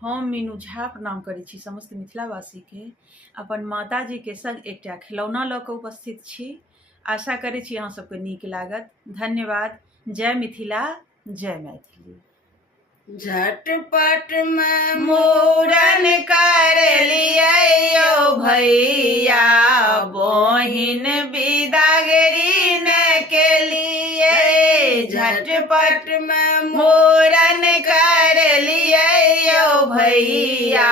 हम मीनू झा प्रणाम करै छी समस्त मिथिलावासी के। अपन माताजी के संग एकटा खिलौना लऽ कऽ उपस्थित छी। आशा करै छी अहाँ सबके नीक लागत। धन्यवाद। जय मिथिला, जय मैथिली। झटपट में मूड़न कर लियै यौ भैया, बहिन बिदागरी न के लिए। झटपट में मूड़न कर लियै यौ भैया,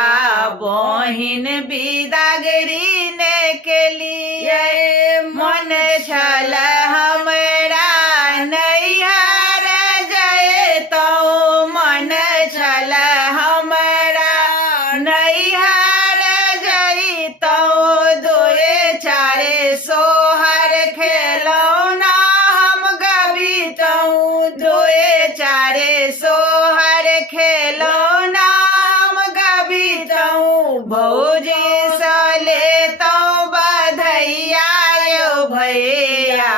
बहिन बिदागरी न के लिए। मन छल हमरा नैहर जैतौ, मन छल हमरा नैहर जैतौ। दोए चारे सोहर खेलौना हम गबीतौ, दोए चारे सोहर खेलौना हम गबीतौ। भौजी सँ लेतौ बधैया यौ भैया,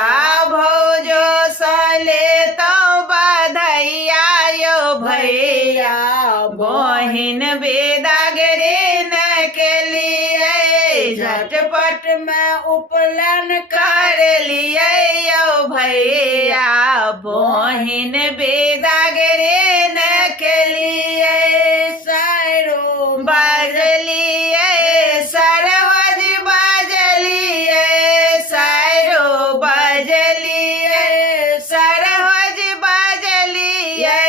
भौजो सँ लेतौ बधैया यौ भैया, बहिन बिदागरी न के लिए। झटपट में उपनयन कर लियै यौ भैया, बहिन बिदागरी न के लिए। सरो बजलियै सरवज बजलियै, सरो बजलियै सरवज बजलियै।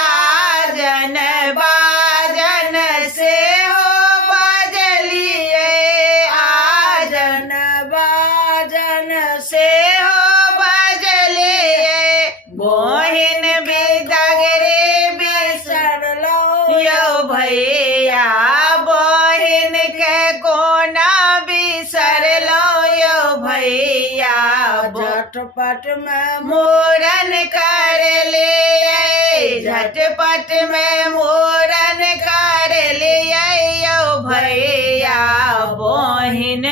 आजन बाजन सेहो बजलियै, आजन बाजन सेहो बजलियै। बहिन बिदागरी बिसरलौ यौ भैया, बहिन के कोना बिसरलौ यौ भैया। झटपट में मूड़न कर लियै, झटपट में मूड़न कर लियै यौ भैया, बहिन